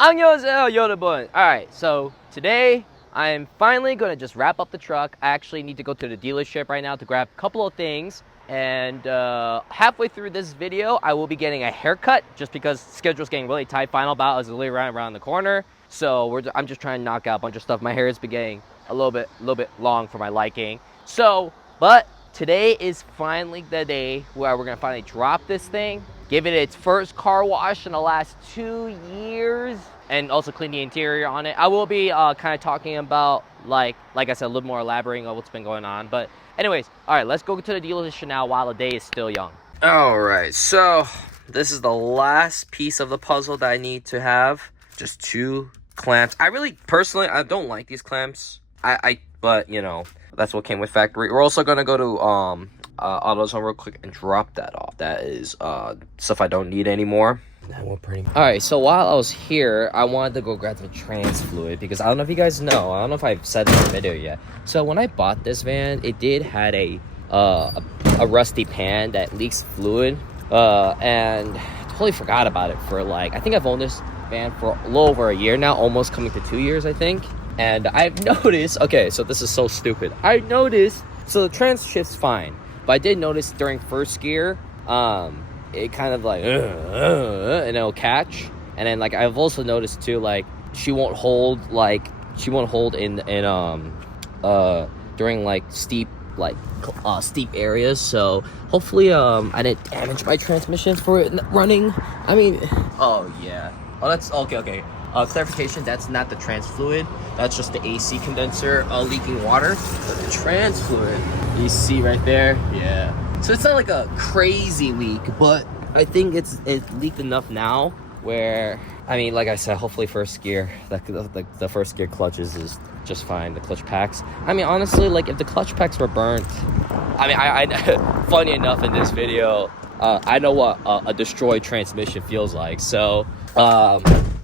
안녕하세요, 여러분. Alright, so today I am finally going to just wrap up the truck. I actually need to go to the dealership right now to grab a couple of things. And halfway through this video, I will be getting a haircut just because the schedule's getting really tight. Final bout is literally right around the corner. So I'm just trying to knock out a bunch of stuff. My hair has been getting a little bit long for my liking. But today is finally the day where we're going to finally drop this thing, give it its first car wash in the last 2 years, and also clean the interior on it. I will be kind of talking about, like I said, a little more elaborating on what's been going on. But anyways, all right, let's go to the dealership now while the day is still young. All right, so this is the last piece of the puzzle that I need to have. Just 2 clamps. I don't like these clamps. But you know, that's what came with factory. We're also gonna go to AutoZone real quick and drop that off. That is stuff I don't need anymore. Alright, so while I was here, I wanted to go grab the trans fluid because I don't know if you guys know. I don't know if I've said it in the video yet. So when I bought this van, it did had a rusty pan that leaks fluid, and totally forgot about it for like, I think I've owned this van for a little over a year now, almost coming to 2 years, I think. And I've noticed, okay, so this is so stupid. I noticed, so the trans shift's fine, but I did notice during first gear, it kind of like, and it'll catch. And then like, I've also noticed too, like, she won't hold in during like steep areas. So hopefully, I didn't damage my transmission for it running. I mean, oh yeah. Oh, that's okay. Clarification, that's not the trans fluid. That's just the AC condenser leaking water. But the trans fluid, you see right there? Yeah. So it's not like a crazy leak, but I think it's leaked enough now where, I mean, like I said, hopefully first gear, the first gear clutches is just fine. The clutch packs. I mean, honestly, like if the clutch packs were burnt, I mean, I funny enough in this video, I know what a destroyed transmission feels like. So,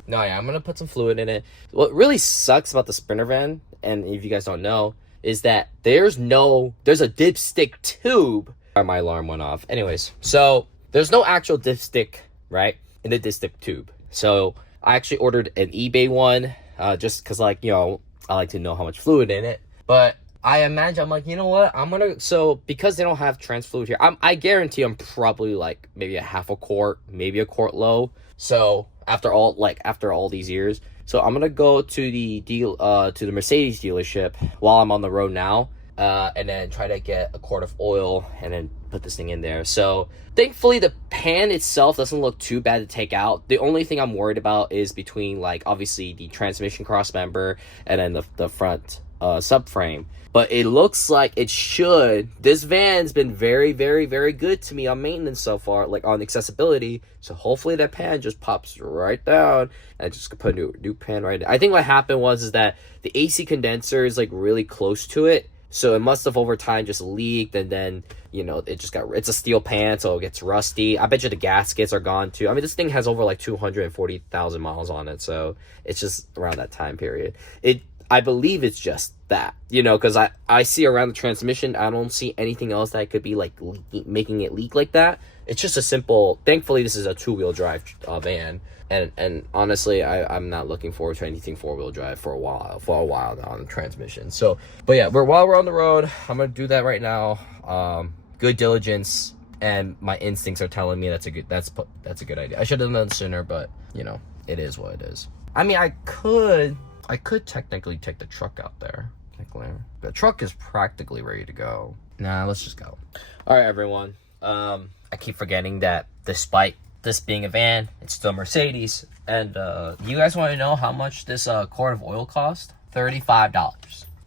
no, yeah, I'm gonna put some fluid in it. What really sucks about the Sprinter van, and if you guys don't know, is that there's a dipstick tube. My alarm went off. Anyways, so there's no actual dipstick, right, in the dipstick tube. So I actually ordered an eBay one, just because, like, you know, I like to know how much fluid in it. But I imagine, I'm like, you know what, so because they don't have trans fluid here, I guarantee I'm probably like maybe a half a quart, maybe a quart low. So after all these years, so I'm gonna go to the Mercedes dealership while I'm on the road now, and then try to get a quart of oil and then put this thing in there. So thankfully the pan itself doesn't look too bad to take out. The only thing I'm worried about is between, like, obviously the transmission cross member and then the front subframe. But it looks like it should. This van's been very, very, very good to me on maintenance so far, like on accessibility. So hopefully that pan just pops right down and I just could put a new pan right in. I think what happened is that the AC condenser is like really close to it. So it must have over time just leaked, and then, you know, it's a steel pan, so it gets rusty. I bet you the gaskets are gone too. I mean, this thing has over like 240,000 miles on it, so it's just around that time period. I believe it's just that, you know, because I see around the transmission, I don't see anything else that could be like making it leak like that. It's just a simple, thankfully this is a 2-wheel drive van, and honestly I'm not looking forward to anything 4-wheel drive for a while now on the transmission. So, but yeah, while we're on the road, I'm gonna do that right now. Good diligence, and my instincts are telling me that's a good idea. I should have done it sooner, but you know, it is what it is. I mean, I could technically take the truck out there. The truck is practically ready to go. Nah, let's just go. All right, everyone. I keep forgetting that despite this being a van, it's still Mercedes. And you guys want to know how much this quart of oil cost? $35.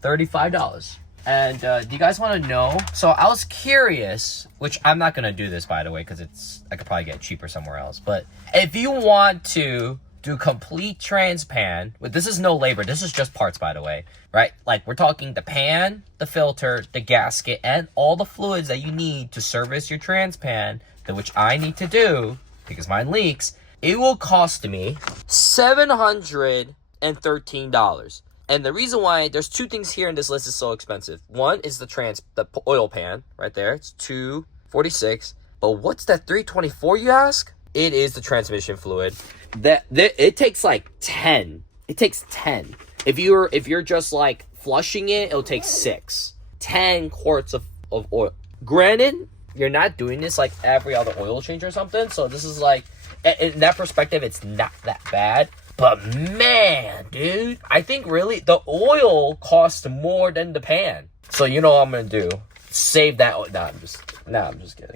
$35. And do you guys want to know? So I was curious, which I'm not going to do this, by the way, because I could probably get it cheaper somewhere else. But if you want to do complete trans pan, this is no labor, this is just parts, by the way, right? Like, we're talking the pan, the filter, the gasket, and all the fluids that you need to service your trans pan, which I need to do because mine leaks. It will cost me $713. And the reason why, there's 2 things here in this list is so expensive. One is the oil pan right there. It's $246. But what's that $324, you ask? it is the transmission fluid. That it takes like 10. It takes 10. If you're just like flushing it, it'll take 6. 10 quarts of oil. Granted, you're not doing this like every other oil change or something, so this is like, in that perspective, it's not that bad. But man, dude, I think really the oil costs more than the pan. So you know what I'm gonna do? Save that. I'm just kidding.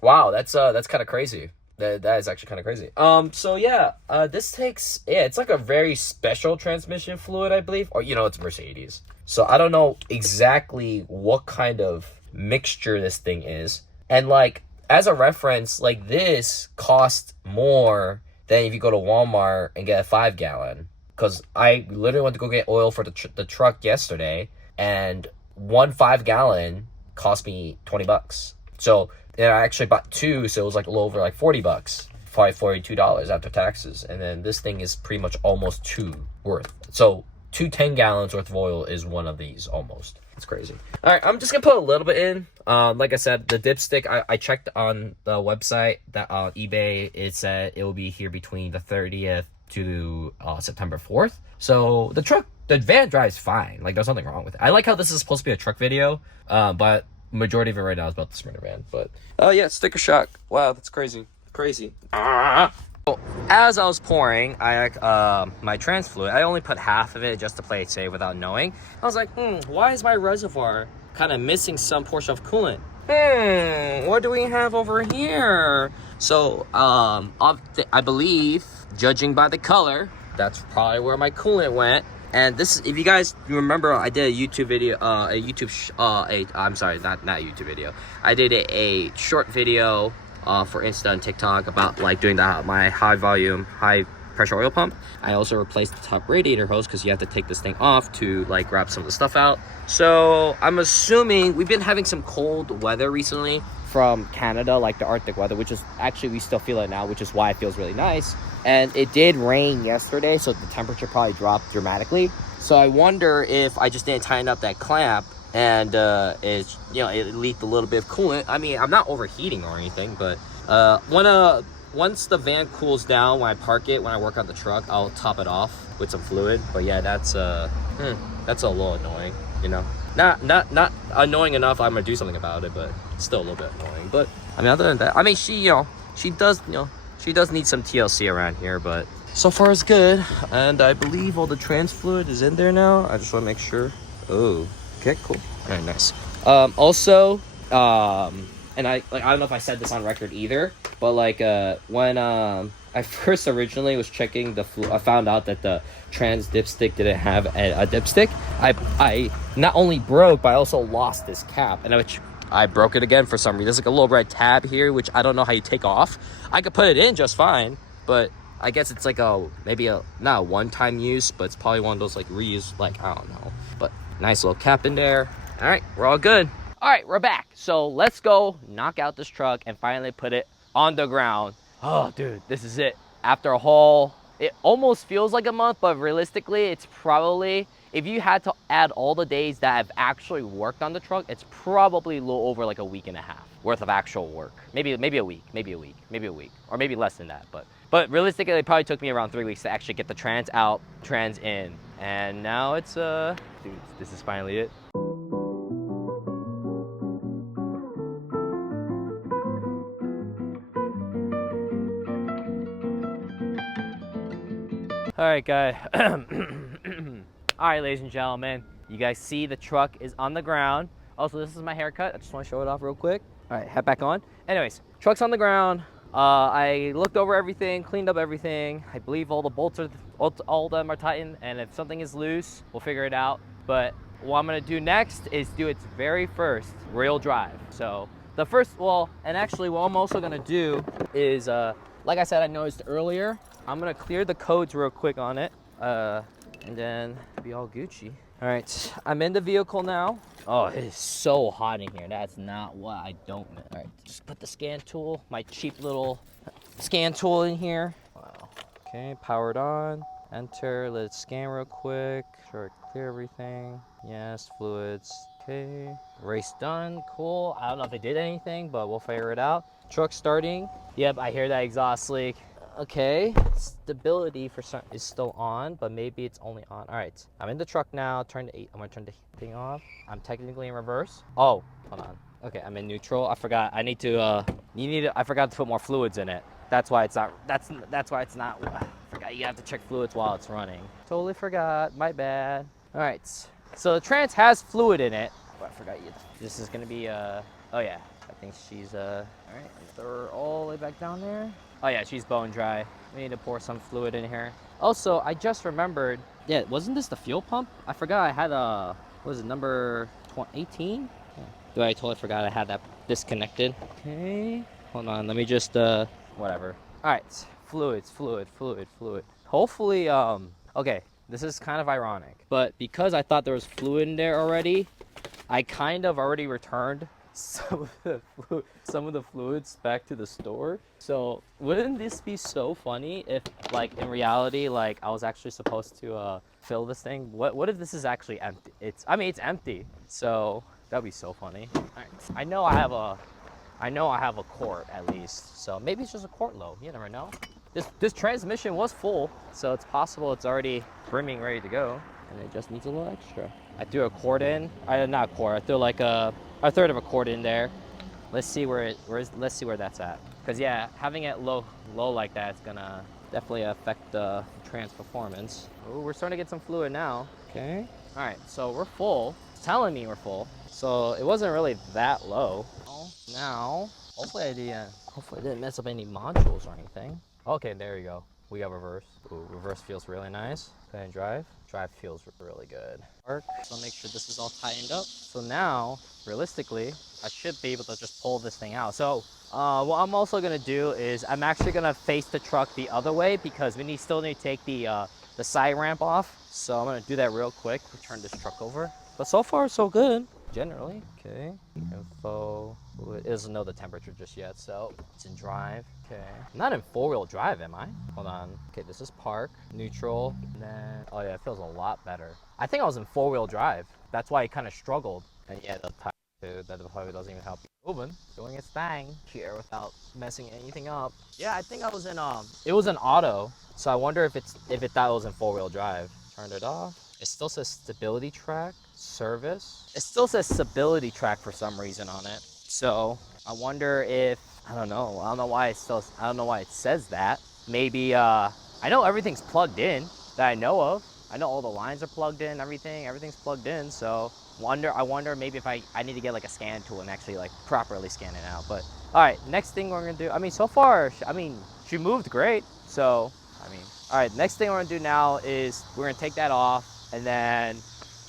Wow, that's kind of crazy. That is actually kind of crazy. So yeah, this takes, it's like a very special transmission fluid, I believe, or it's Mercedes. So I don't know exactly what kind of mixture this thing is, and like as a reference, like this costs more than if you go to Walmart and get a 5-gallon. Because I literally went to go get oil for the truck yesterday, and one 5-gallon cost me $20. So and I actually bought 2, so it was like a little over like $40, probably $42 after taxes. And then this thing is pretty much almost 2 worth. So 2 10-gallons worth of oil is one of these almost. It's crazy. All right, I'm just gonna put a little bit in. Like I said, the dipstick, I checked on the website that on eBay. It said it will be here between the 30th to September 4th. So the van drives fine. Like there's nothing wrong with it. I like how this is supposed to be a truck video, but majority of it right now is about the Sprinter van. But yeah, sticker shock. Wow, that's crazy. As I was pouring my trans fluid, I only put half of it just to play it safe without knowing. I was like, why is my reservoir kind of missing some portion of coolant? What do we have over here? So, I believe, judging by the color, that's probably where my coolant went. And this is, if you guys remember, I did a YouTube video, I'm sorry, not a YouTube video. I did a short video for Insta and TikTok about like doing my high volume, high pressure oil pump. I also replaced the top radiator hose because you have to take this thing off to like grab some of the stuff out. So I'm assuming we've been having some cold weather recently from Canada, like the Arctic weather, which is actually, we still feel it now, which is why it feels really nice. And it did rain yesterday, so the temperature probably dropped dramatically. So I wonder if I just didn't tighten up that clamp and it leaked a little bit of coolant. I mean, I'm not overheating or anything, but once the van cools down, when I park it, when I work on the truck, I'll top it off with some fluid. But yeah, that's a little annoying, not annoying enough I'm gonna do something about it, but it's still a little bit annoying. But I mean, other than that, I mean, she does need some TLC around here, but so far it's good. And I believe all the trans fluid is in there now. I just want to make sure. Oh, okay, cool. All right, nice. Also, and I don't know if I said this on record either, but like when I first originally was checking the fluid, I found out that the trans dipstick didn't have a dipstick. I not only broke, but I also lost this cap, and I broke it again for some reason. There's like a little red tab here, which I don't know how you take off. I could put it in just fine, but I guess it's like not a one-time use, but it's probably one of those like reuse, like, I don't know. But nice little cap in there. All right, we're all good. All right, we're back. So let's go knock out this truck and finally put it on the ground. Oh, dude, this is it. After a haul, it almost feels like a month, but realistically, it's probably, if you had to add all the days that I've actually worked on the truck, it's probably a little over like a week and a half worth of actual work. Maybe a week, or maybe less than that. But realistically, it probably took me around 3 weeks to actually get the trans out, trans in. And now it's, dude, this is finally it. All right, guys. All right, ladies and gentlemen, you guys see the truck is on the ground. Also, this is my haircut. I just want to show it off real quick. All right, head back on. Anyways, truck's on the ground. I looked over everything, cleaned up everything. I believe all the bolts all of them are tightened, and if something is loose, we'll figure it out. But what I'm gonna do next is do its very first real drive. So the first, and actually what I'm also gonna do is, like I said, I noticed earlier, I'm gonna clear the codes real quick on it, and then be all Gucci. All right, I'm in the vehicle now. Oh, it is so hot in here. That's not what I don't. All right, just put the scan tool, my cheap little scan tool in here. Wow. Okay, powered on. Enter, let's scan real quick. Sure, clear everything. Yes, fluids. Okay, race done, cool. I don't know if it did anything, but we'll figure it out. Truck starting. Yep, I hear that exhaust leak. Okay, stability for some is still on, but maybe it's only on. All right, I'm in the truck now. I'm gonna turn the thing off. I'm technically in reverse. Oh, hold on. Okay, I'm in neutral. I forgot. I need to. I forgot to put more fluids in it. That's why it's not. That's why it's not. I forgot. You have to check fluids while it's running. Totally forgot. My bad. All right. So the trans has fluid in it. Oh, I forgot you. This is gonna be. Oh yeah. I think she's. All right. Throw her all the way back down there. Oh yeah, she's bone dry. We need to pour some fluid in here. Also, I just remembered. Yeah, wasn't this the fuel pump? I forgot I had a. What was it, number 18? Yeah. Dude, I totally forgot I had that disconnected. Okay. Hold on. Let me just. Whatever. All right. Fluid. Hopefully. Okay. This is kind of ironic, but because I thought there was fluid in there already, I kind of already returned some of the fluids back to the store. So wouldn't this be so funny if, like, in reality, like, I was actually supposed to fill this thing? What if this is actually empty? It's empty. So that'd be so funny. All right. I know I have a quart at least. So maybe it's just a quart low. You never know. This transmission was full, so it's possible it's already brimming, ready to go, and it just needs a little extra. I threw a quart in. Not a quart. I threw like a third of a quart in there. Let's see where let's see where that's at. Cause yeah, having it low like that is gonna definitely affect the trans performance. Oh, we're starting to get some fluid now. Okay. All right. So we're full. It's telling me we're full. So it wasn't really that low. Now, hopefully I didn't mess up any modules or anything. Okay, there you go. We got reverse. Ooh, reverse feels really nice. Go ahead and drive. Drive feels really good. So make sure this is all tightened up. So now, realistically, I should be able to just pull this thing out. So what I'm also gonna do is I'm actually gonna face the truck the other way because we still need to take the side ramp off. So I'm gonna do that real quick. Turn this truck over. But so far, so good. Generally, okay. Info. Ooh, it doesn't know the temperature just yet, so it's in drive. Okay. I'm not in four-wheel drive, am I? Hold on. Okay, this is park, neutral, and then, oh yeah, it feels a lot better. I think I was in four-wheel drive. That's why it kind of struggled. And yeah, the tire, too, that probably doesn't even help. Moving, doing its thing here without messing anything up. Yeah, I think I was in, it was an auto, so I wonder if it thought it was in four-wheel drive. Turned it off. It still says stability track, service. It still says stability track for some reason on it. So I wonder if, I don't know why it says that. Maybe, I know everything's plugged in that I know of. I know all the lines are plugged in, everything's plugged in. So I wonder maybe if I need to get like a scan tool and actually like properly scan it out. But all right, next thing we're gonna do, I mean, so far, she moved great. So, all right, next thing we're gonna do now is we're gonna take that off and then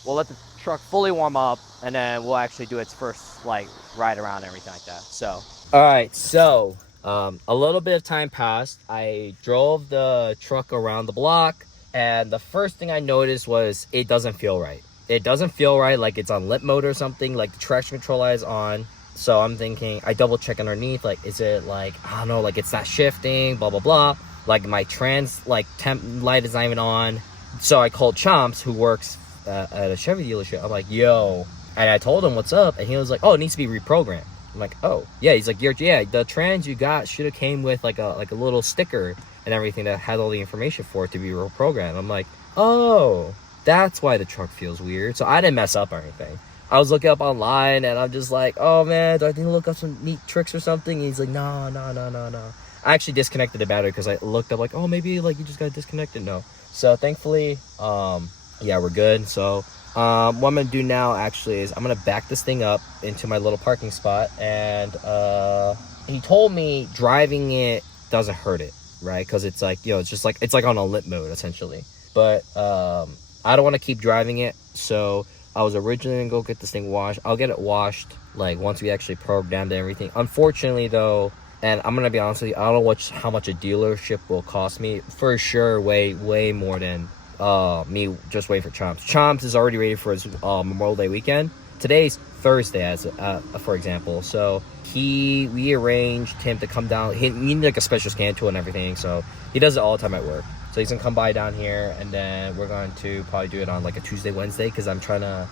we'll let the truck fully warm up and then we'll actually do its first like ride around and everything like that. So all right, so a little bit of time passed. I drove the truck around the block and the first thing I noticed was it doesn't feel right. It doesn't feel right, like it's on limp mode or something, like the traction control light is on. So I'm thinking, I double check underneath, like is it like, I don't know, like it's not shifting, blah blah blah, like my trans like temp light is not even on. So I called Chomps, who works at a Chevy dealership. I'm like, yo. And I told him what's up. And he was like, oh, it needs to be reprogrammed. I'm like, oh. Yeah, he's like, yeah, the trans you got should have came with like a little sticker and everything that had all the information for it to be reprogrammed. I'm like, oh, that's why the truck feels weird. So I didn't mess up or anything. I was looking up online and I'm just like, oh man, do I need to look up some neat tricks or something? And he's like, no. I actually disconnected the battery because I looked up like, oh, maybe like you just got disconnected. No. So thankfully, yeah, we're good. So what I'm gonna do now actually is I'm gonna back this thing up into my little parking spot, and he told me driving it doesn't hurt it, right? Because it's like, it's just like it's like on a limp mode essentially. But I don't want to keep driving it, so I was originally gonna go get this thing washed. I'll get it washed like once we actually programmed everything. Unfortunately though, and I'm gonna be honest with you, I don't know how much a dealership will cost me. For sure, way more than me just waiting for Chomps. Chomps is already ready for his Memorial Day weekend. Today's Thursday, as for example. So we arranged him to come down. He needed like a special scan tool and everything. So he does it all the time at work. So he's gonna come by down here, and then we're going to probably do it on like a Tuesday, Wednesday, because I'm trying to,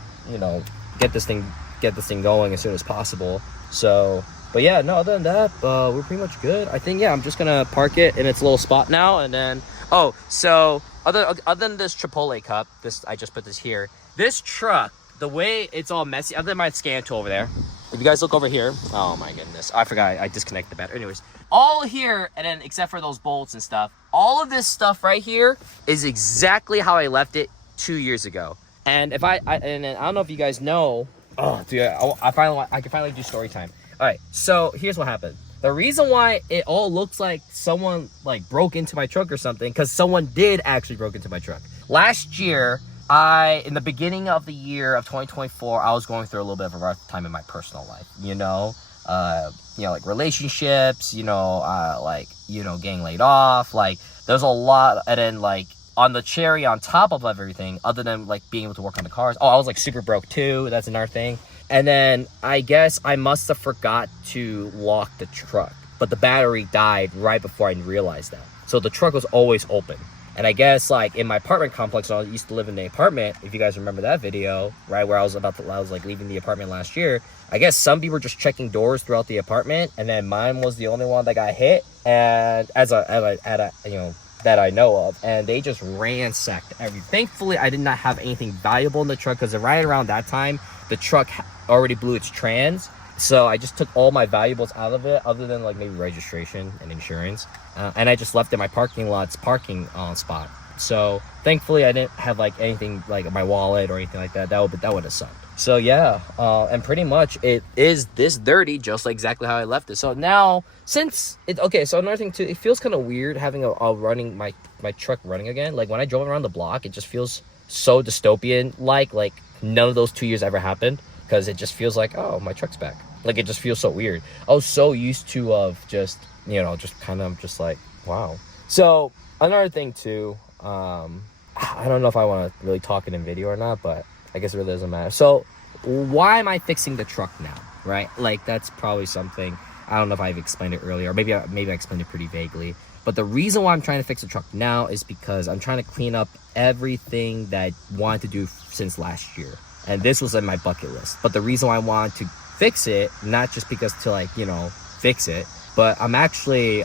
get this thing going as soon as possible. So But yeah, no, other than that, we're pretty much good. I think, yeah, I'm just gonna park it in its little spot now, and then, oh, so other than this Chipotle cup, I just put this here. This truck, the way it's all messy, other than my scan tool over there. If you guys look over here, oh my goodness, I forgot I disconnected the battery. Anyways, all here, and then except for those bolts and stuff, all of this stuff right here is exactly how I left it 2 years ago. And if I don't know if you guys know, oh dude, I can finally do story time. All right, so here's what happened. The reason why it all looks like someone like broke into my truck or something, because someone did actually broke into my truck. Last year, in the beginning of the year of 2024, I was going through a little bit of a rough time in my personal life, like relationships, getting laid off, like there's a lot. And then like on the cherry on top of everything, other than like being able to work on the cars, I was like super broke too. That's another thing. And then I guess I must have forgot to lock the truck, but the battery died right before I realized that. So the truck was always open. And I guess like in my apartment complex, when I used to live in the apartment, if you guys remember that video, right, where I was like leaving the apartment last year, I guess some people were just checking doors throughout the apartment, and then mine was the only one that got hit, and that I know of, and they just ransacked everything. Thankfully, I did not have anything valuable in the truck, because right around that time, the truck already blew its trans. So I just took all my valuables out of it, other than like maybe registration and insurance, and I just left in my parking spot. So thankfully I didn't have like anything like my wallet or anything like that. That would have sucked. So yeah, and pretty much it is this dirty, just like exactly how I left it. So now so another thing too, it feels kind of weird having running my truck running again. Like when I drove around the block, it just feels so dystopian, like none of those 2 years ever happened, because it just feels like, oh, my truck's back. Like, it just feels so weird. I was so used to just kind of just like, wow. So another thing too, I don't know if I want to really talk it in video or not, but I guess it really doesn't matter. So why am I fixing the truck now, right? Like, that's probably something, I don't know if I've explained it earlier, or maybe I explained it pretty vaguely. But the reason why I'm trying to fix the truck now is because I'm trying to clean up everything that I wanted to do since last year. And this was on my bucket list. But the reason why I wanted to fix it, not just because to fix it, but I'm actually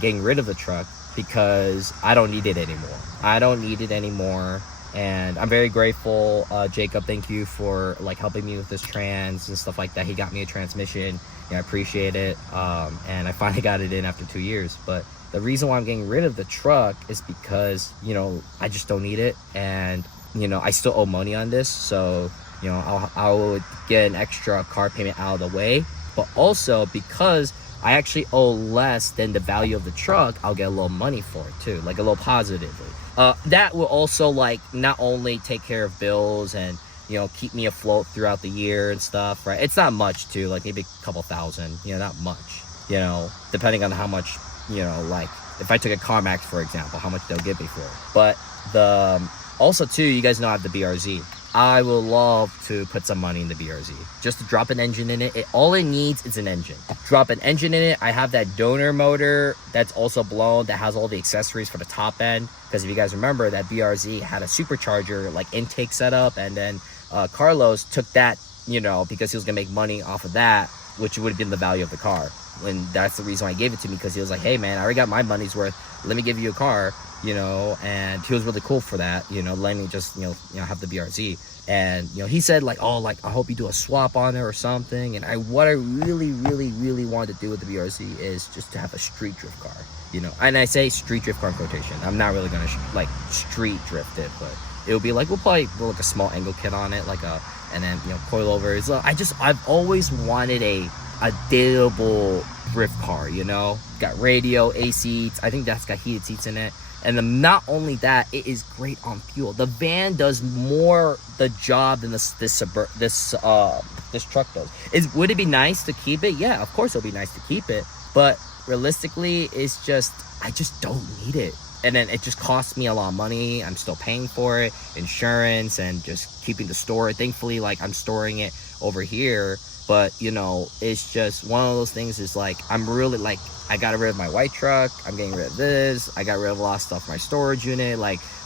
getting rid of the truck because I don't need it anymore. And I'm very grateful. Jacob, thank you for helping me with this trans and stuff like that. He got me a transmission. I appreciate it. And I finally got it in after 2 years. But the reason why I'm getting rid of the truck is because, I just don't need it. And I still owe money on this, so I'll get an extra car payment out of the way. But also because I actually owe less than the value of the truck, I'll get a little money for it too, like a little positively. That will also not only take care of bills and keep me afloat throughout the year and stuff, right? It's not much too, like maybe a couple thousand, not much, depending on how much, if I took a CarMax, for example, how much they'll give me for it. But also too, you guys know I have the BRZ. I will love to put some money in the BRZ. Just to drop an engine in it. All it needs is an engine. Drop an engine in it. I have that donor motor that's also blown, that has all the accessories for the top end. Because if you guys remember, that BRZ had a supercharger intake setup, and then Carlos took that, because he was gonna make money off of that, which would have been the value of the car. And that's the reason why I gave it to me, because he was like, hey man, I already got my money's worth. Let me give you a car. And he was really cool for that, letting me just, have the BRZ. And, he said I hope you do a swap on it or something. And what I really, really, really wanted to do with the BRZ is just to have a street drift car, and I say street drift car in quotation. I'm not really going to street drift it, but it'll be we'll probably put a small angle kit on it, and then, coilovers. I've always wanted a dateable drift car, got radio, A seats. I think that's got heated seats in it. And then not only that, it is great on fuel. The van does more the job than this truck does. Would it be nice to keep it? Yeah, of course it'll be nice to keep it. But realistically, I just don't need it. And then it just costs me a lot of money. I'm still paying for it, insurance, and just keeping the store. Thankfully, I'm storing it over here. But, it's just one of those things is I'm really I got rid of my white truck. I'm getting rid of this. I got rid of a lot of stuff in my storage unit.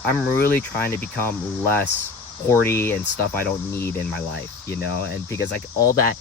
I'm really trying to become less hoardy and stuff I don't need in my life, and because all that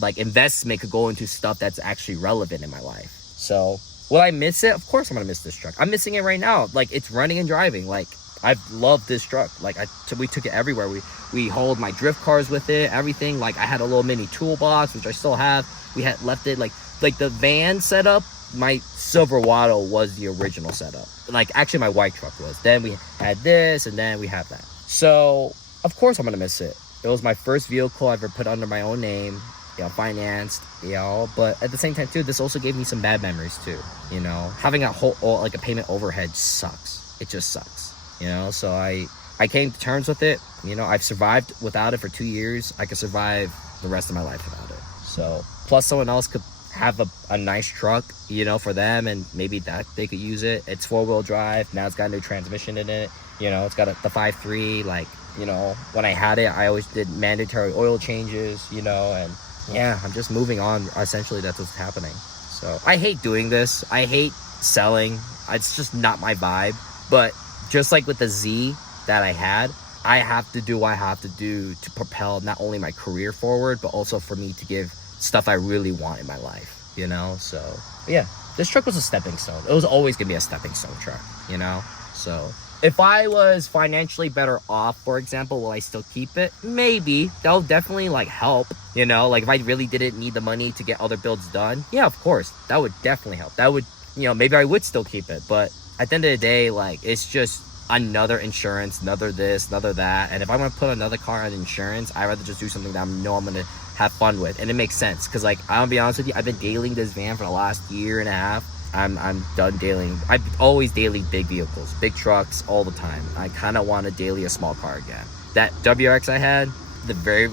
like investment could go into stuff that's actually relevant in my life. So will I miss it? Of course I'm gonna miss this truck. I'm missing it right now. Like, it's running and driving. Like, I've loved this truck. Like, we took it everywhere. We hauled my drift cars with it, everything. Like, I had a little mini toolbox, which I still have. We had left it like the van setup. My Silverado was the original setup. Like, actually my white truck was. Then we had this, and then we have that. So of course I'm gonna miss it. It was my first vehicle I ever put under my own name, you know, financed, you know. But at the same time too, this also gave me some bad memories too. You know, having a whole like a payment overhead sucks. It just sucks. You know, so I came to terms with it. You know, I've survived without it for 2 years. I could survive the rest of my life without it. So plus someone else could have a nice truck, you know, for them, and maybe that they could use it. It's 4-wheel drive. Now it's got a new transmission in it. You know, it's got the 5.3. Like, you know, when I had it, I always did mandatory oil changes, you know, and yeah, I'm just moving on. Essentially, that's what's happening. So I hate doing this. I hate selling. It's just not my vibe. But just like with the Z that I had, I have to do what I have to do to propel not only my career forward, but also for me to give stuff I really want in my life, you know. So yeah, this truck was a stepping stone. It was always gonna be a stepping stone truck, you know. So if I was financially better off, for example, will I still keep it? Maybe. That'll definitely like help, you know. Like if I really didn't need the money to get other builds done, yeah, of course, that would definitely help. That would, you know, maybe I would still keep it. But at the end of the day, like, it's just another insurance, another this, another that. And if I'm gonna put another car on insurance, I'd rather just do something that I know I'm gonna have fun with. And it makes sense, because like, I'm gonna be honest with you, I've been dailing this van for the last year and a half. I'm done dailing. I've always dailied big vehicles, big trucks all the time. I kind of want to daily a small car again. That WRX I had,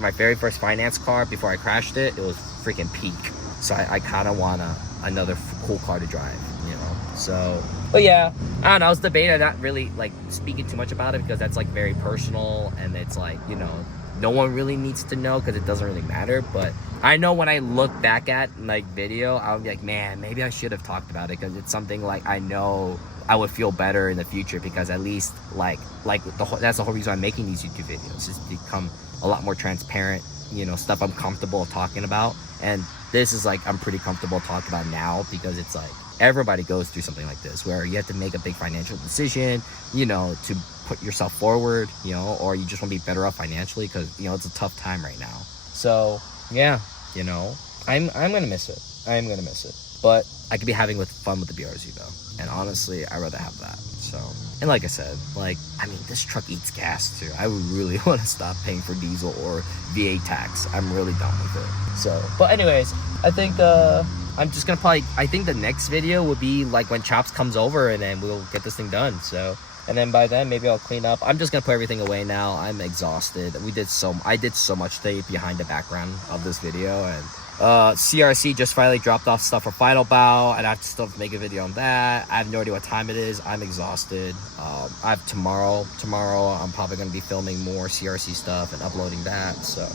my very first finance car before I crashed it, it was freaking peak. So I kind of want another cool car to drive, you know. So, but yeah, I don't know. I was debating not really like speaking too much about it, because that's like very personal, and it's like, you know, no one really needs to know, because it doesn't really matter. But I know when I look back at like video, I'll be like, man, maybe I should have talked about it, because it's something like I know I would feel better in the future, because at least like that's the whole reason I'm making these YouTube videos, is to become a lot more transparent, you know, stuff I'm comfortable talking about. And this is like, I'm pretty comfortable talking about now, because it's like everybody goes through something like this, where you have to make a big financial decision, you know, to put yourself forward, you know, or you just want to be better off financially, because, you know, it's a tough time right now. So yeah, you know, I'm gonna miss it. I am gonna miss it, but I could be having fun with the BRZ though, and honestly, I'd rather have that. So, and like I said, like, I mean, this truck eats gas too. I would really want to stop paying for diesel or VA tax. I'm really done with it. So, but anyways, I think I'm just gonna I think the next video will be like when Chops comes over, and then we'll get this thing done. So, and then by then maybe I'll clean up. I'm just gonna put everything away now. I'm exhausted. I did so much tape behind the background of this video, and CRC just finally dropped off stuff for final bow, and I have to still make a video on that. I have no idea what time it is. I'm exhausted. I have tomorrow I'm probably gonna be filming more CRC stuff and uploading that. So,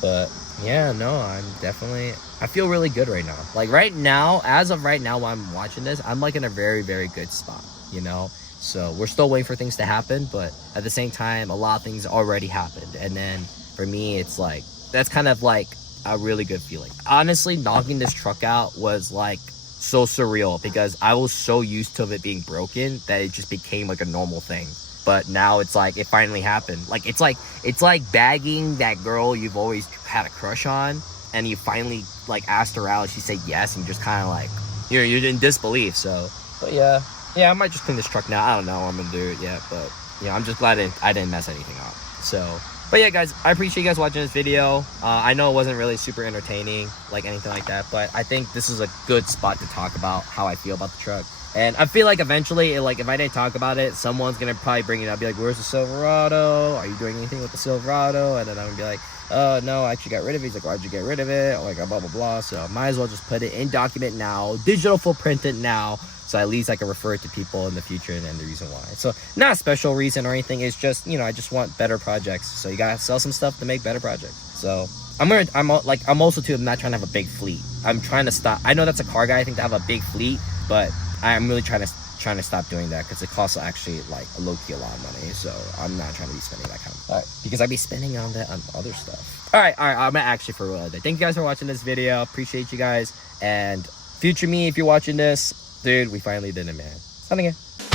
but yeah, no, I feel really good right now. Like right now, as of right now while I'm watching this, I'm like in a very, very good spot, you know. So we're still waiting for things to happen, but at the same time, a lot of things already happened. And then for me, it's like, that's kind of like a really good feeling. Honestly, knocking this truck out was like so surreal, because I was so used to it being broken that it just became like a normal thing. But now it's like, it finally happened. Like, it's like bagging that girl you've always had a crush on, and you finally like asked her out, she said yes, and you're just kind of like, you're in disbelief. So, but yeah, I might just clean this truck now. I don't know what I'm gonna do it yet, but yeah, I'm just glad I didn't mess anything up. So, but yeah, guys, I appreciate you guys watching this video. I know it wasn't really super entertaining, like anything like that, but I think this is a good spot to talk about how I feel about the truck. And I feel like eventually, like, if I didn't talk about it, someone's gonna probably bring it up, be like, where's the Silverado? Are you doing anything with the Silverado? And then I'm gonna be like, oh, no, I actually got rid of it. He's like, why'd you get rid of it? Like, blah, blah, blah. So I might as well just put it in document now, digital footprint it now, so at least I can refer it to people in the future, and then the reason why. So not a special reason or anything. It's just, you know, I just want better projects. So you gotta sell some stuff to make better projects. So I'm also too, I'm not trying to have a big fleet. I'm trying to stop. I know that's a car guy, I think, to have a big fleet, but I'm really trying trying to stop doing that because it costs actually like a low-key a lot of money. So I'm not trying to be spending that kind of because I'd be spending on that on other stuff. All right, I'm actually for real. Thank you guys for watching this video. Appreciate you guys. And future me, if you're watching this, dude, we finally did it, man. Something here.